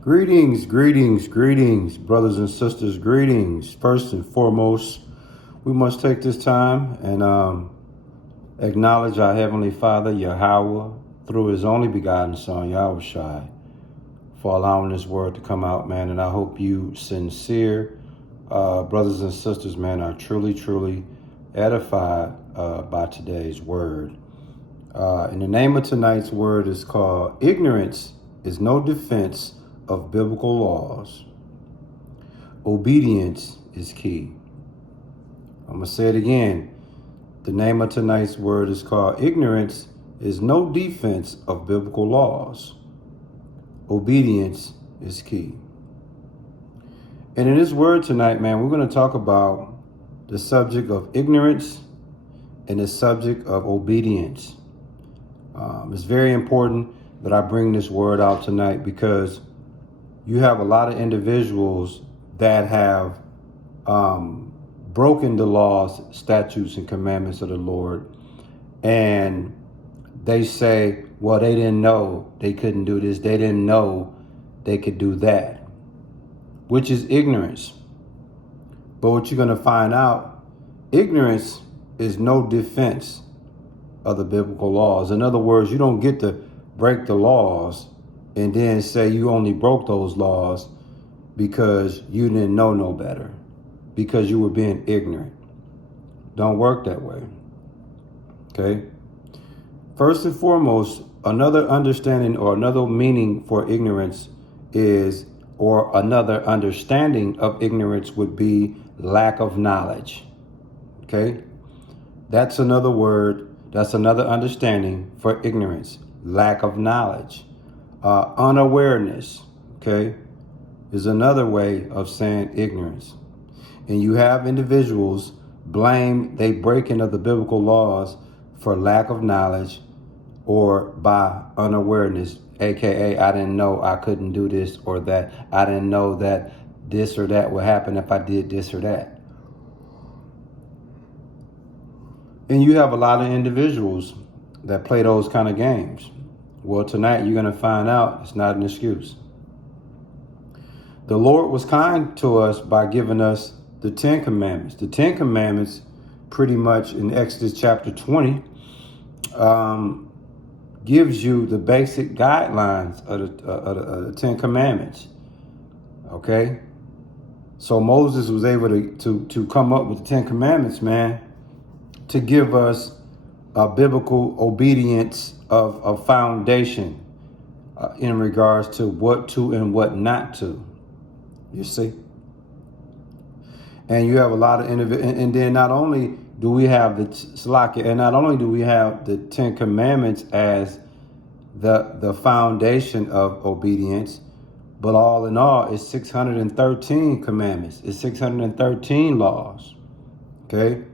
Greetings, greetings, greetings, brothers and sisters, greetings. First and foremost, we must take this time and acknowledge our Heavenly Father, Yahweh, through His only begotten Son, Yahushai, for allowing this word to come out, man. And I hope you sincere brothers and sisters, man, are truly edified by today's word. And the name of tonight's word is called Ignorance is No Defense of Biblical Laws. Obedience is key. I'm going to say it again. The name of tonight's word is called Ignorance is No Defense of Biblical Laws. Obedience is key. And in this word tonight, man, we're going to talk about the subject of ignorance and the subject of obedience. It's very important that I bring this word out tonight because you have a lot of individuals that have broken the laws, statutes, and commandments of the Lord. And they say, well, they didn't know they couldn't do this. They didn't know they could do that, which is ignorance. But what you're going to find out, ignorance is no defense of the biblical laws. In other words, you don't get to break the laws and then say you only broke those laws because you didn't know no better, because you were being ignorant. Don't work that way. Okay? First and foremost, another understanding or another meaning for ignorance is, or another understanding of ignorance would be lack of knowledge. Okay? That's another word, that's another understanding for ignorance, lack of knowledge. Unawareness, okay, is another way of saying ignorance. And you have individuals blame they breaking of the biblical laws for lack of knowledge or by unawareness, aka I didn't know I couldn't do this or that. I didn't know that this or that would happen if I did this or that. And you have a lot of individuals that play those kind of games. Well, tonight you're going to find out it's not an excuse. The Lord was kind to us by giving us the 10 Commandments. The 10 Commandments, pretty much in Exodus chapter 20, gives you the basic guidelines of the 10 Commandments. Okay? So Moses was able to come up with the 10 Commandments, man, to give us a biblical obedience of a foundation in regards to what to and what not to. You see? And you have a lot of and then not only do we have the Salakia, and not only do we have the 10 Commandments as the foundation of obedience, but all in all, it's 613 commandments. It's 613 laws. Okay?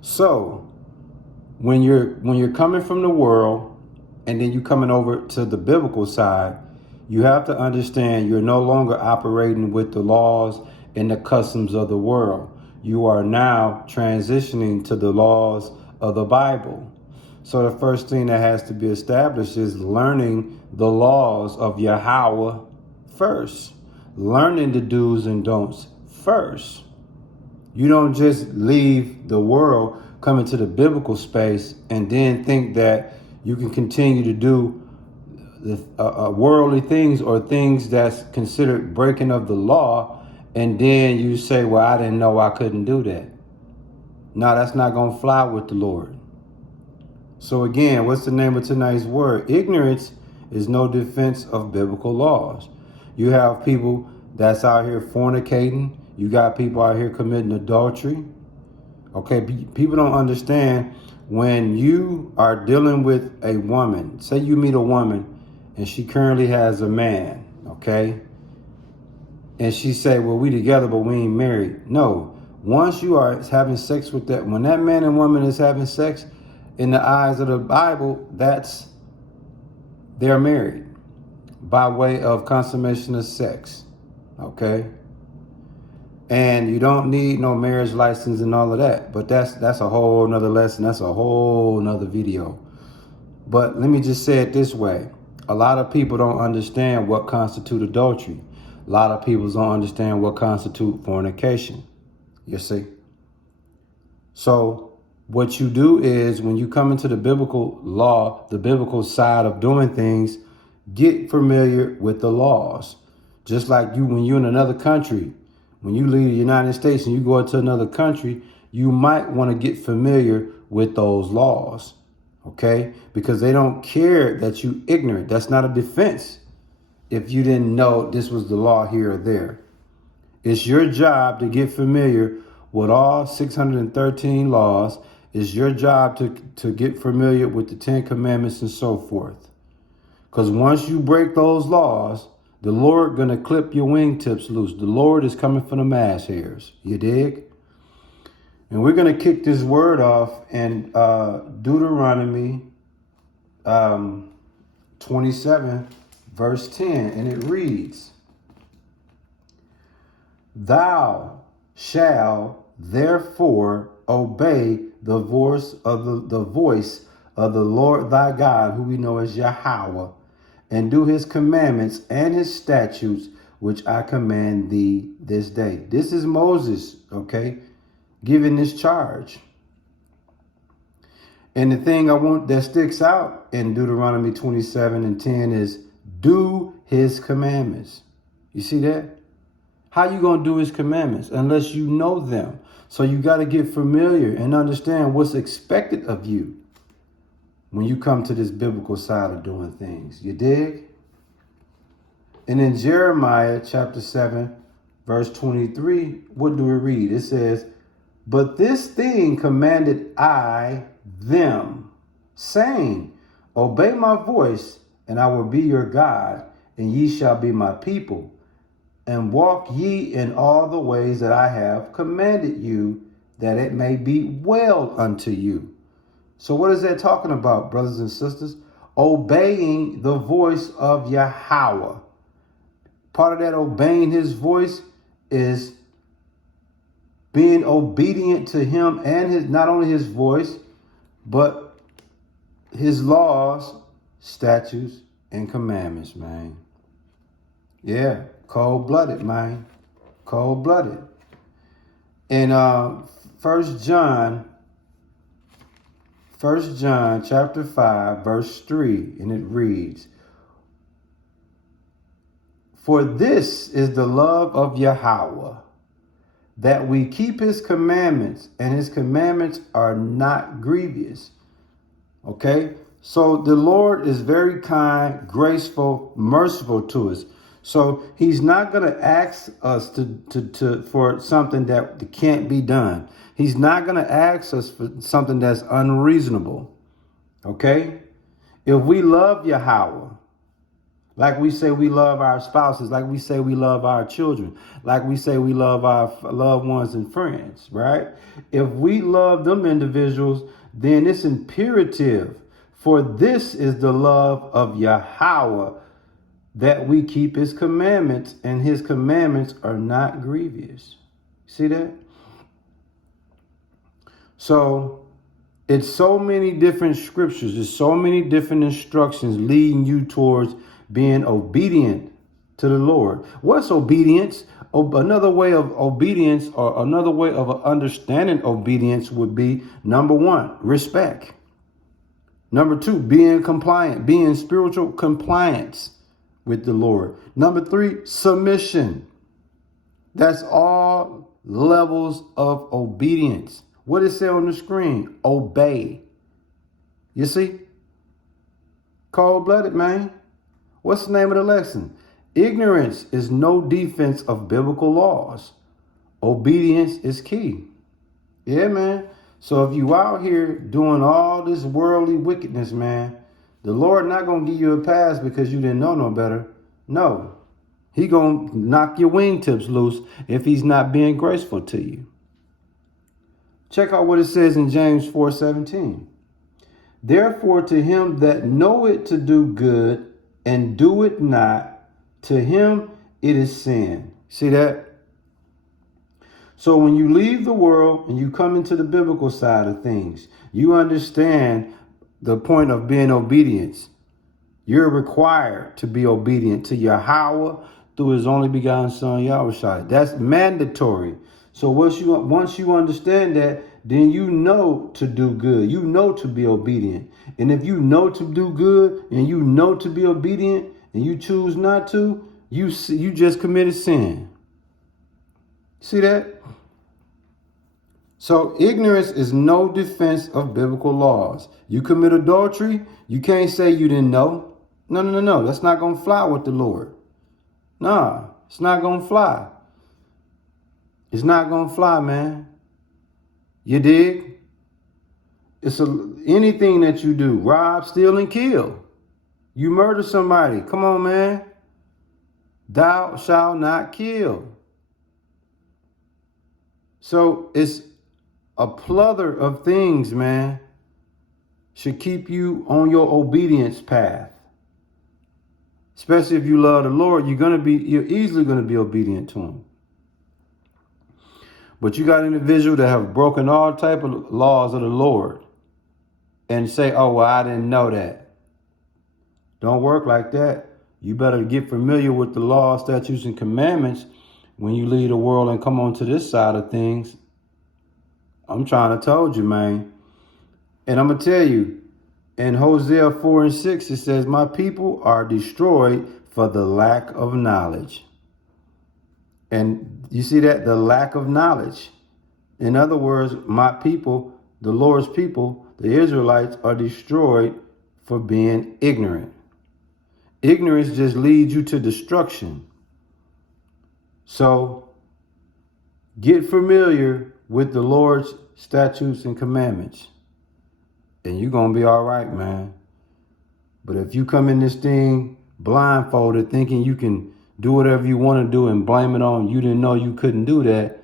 So when you're coming from the world and then you're coming over to the biblical side, you have to understand you're no longer operating with the laws and the customs of the world. You are now transitioning to the laws of the Bible. So the first thing that has to be established is learning the laws of Yahweh first. Learning the do's and don'ts first. You don't just leave the world, come into the biblical space, and then think that you can continue to do the worldly things or things that's considered breaking of the law, and then you say, well, I didn't know I couldn't do that. No, that's not going to fly with the Lord. So again, what's the name of tonight's word? Ignorance is no defense of biblical laws. You have people that's out here fornicating. You got people out here committing adultery. Okay, people don't understand when you are dealing with a woman. Say you meet a woman and she currently has a man, okay? And she say, well, we together, but we ain't married. No, once you are having sex with that, when that man and woman is having sex, in the eyes of the Bible, they're married by way of consummation of sex, okay? And you don't need no marriage license and all of that. But that's a whole nother lesson. That's a whole nother video. But let me just say it this way. a lot of people don't understand what constitutes adultery. A lot of people don't understand what constitutes fornication. You see? So what you do is when you come into the biblical law, the biblical side of doing things, get familiar with the laws. Just like when you're in another country, when you leave the United States and you go into another country, you might want to get familiar with those laws. Okay? Because they don't care that you ignorant. That's not a defense if you didn't know this was the law here or there. It's your job to get familiar with all 613 laws. It's your job to get familiar with the 10 commandments and so forth. Because once you break those laws, the Lord going to clip your wingtips loose. The Lord is coming for the mass hairs. You dig? And we're going to kick this word off in Deuteronomy 27, verse 10. And it reads, "Thou shalt therefore obey the voice of the Lord thy God," who we know as Yahweh, "and do his commandments and his statutes, which I command thee this day." This is Moses, okay, giving this charge. And the thing that sticks out in Deuteronomy 27 and 10 is do his commandments. You see that? How you going to do his commandments unless you know them? So you got to get familiar and understand what's expected of you when you come to this biblical side of doing things. You dig? And in Jeremiah chapter 7, verse 23, what do we read? It says, "But this thing commanded I them, saying, Obey my voice, and I will be your God, and ye shall be my people. And walk ye in all the ways that I have commanded you, that it may be well unto you." So what is that talking about, brothers and sisters? Obeying the voice of Yahweh. Part of that obeying his voice is being obedient to him and not only his voice, but his laws, statutes, and commandments, man. Yeah, cold-blooded, man. Cold-blooded. In 1 John chapter 5, verse 3, and it reads, "For this is the love of Yahweh, that we keep his commandments, and his commandments are not grievous." Okay? So the Lord is very kind, graceful, merciful to us. So he's not going to ask us for something that can't be done. He's not going to ask us for something that's unreasonable. Okay? If we love Yahweh, like we say we love our spouses, like we say we love our children, like we say we love our loved ones and friends, right? If we love them individuals, then it's imperative. For this is the love of Yahweh, that we keep his commandments, and his commandments are not grievous. See that? So it's so many different scriptures. There's so many different instructions leading you towards being obedient to the Lord. What's obedience? Another way of obedience, or another way of understanding obedience, would be, number one, respect. Number two, being compliant, being spiritual compliance with the Lord. Number three, submission. That's all levels of obedience. What does it say on the screen? Obey. You see? Cold-blooded, man. What's the name of the lesson? Ignorance is no defense of biblical laws. Obedience is key. Yeah, man. So if you out here doing all this worldly wickedness, man, the Lord not going to give you a pass because you didn't know no better. No. He going to knock your wingtips loose if he's not being graceful to you. Check out what it says in James 4:17. "Therefore to him that knoweth to do good and do it not, to him it is sin." See that? So when you leave the world and you come into the biblical side of things, you understand the point of being obedience. You're required to be obedient to Yahweh through his only begotten son, Yahushua. That's mandatory. So once you understand that, then you know to do good. You know to be obedient. And if you know to do good and you know to be obedient and you choose not to, you just committed sin. See that? So ignorance is no defense of biblical laws. You commit adultery, you can't say you didn't know. No. That's not going to fly with the Lord. Nah, it's not going to fly. It's not going to fly, man. You dig? Anything that you do, rob, steal, and kill. You murder somebody. Come on, man. Thou shalt not kill. So it's a plethora of things, man, should keep you on your obedience path. Especially if you love the Lord, you're easily going to be obedient to him. But you got individuals that have broken all type of laws of the Lord and say, oh, well, I didn't know that. Don't work like that. You better get familiar with the laws, statutes, and commandments when you leave the world and come on to this side of things. I'm trying to tell you, man. And I'm going to tell you, in Hosea 4:6, it says, my people are destroyed for the lack of knowledge. And you see that? The lack of knowledge. In other words, my people, the Lord's people, the Israelites, are destroyed for being ignorant. Ignorance just leads you to destruction. So get familiar with the Lord's statutes and commandments, and you're going to be all right, man. But if you come in this thing blindfolded, thinking you can do whatever you want to do and blame it on you didn't know you couldn't do that,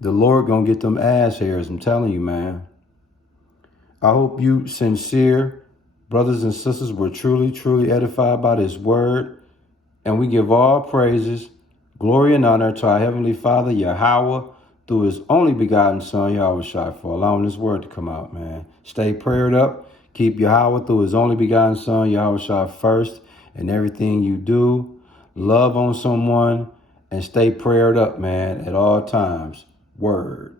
the Lord going to get them ass hairs. I'm telling you, man. I hope you sincere brothers and sisters were truly, truly edified by this word. And we give all praises, glory, and honor to our Heavenly Father, Yahweh, through his only begotten son, Yahushua, for allowing this word to come out, man. Stay prayed up. Keep Yahweh through his only begotten son, Yahushua, first in everything you do. Love on someone and stay prayed up, man, at all times. Word.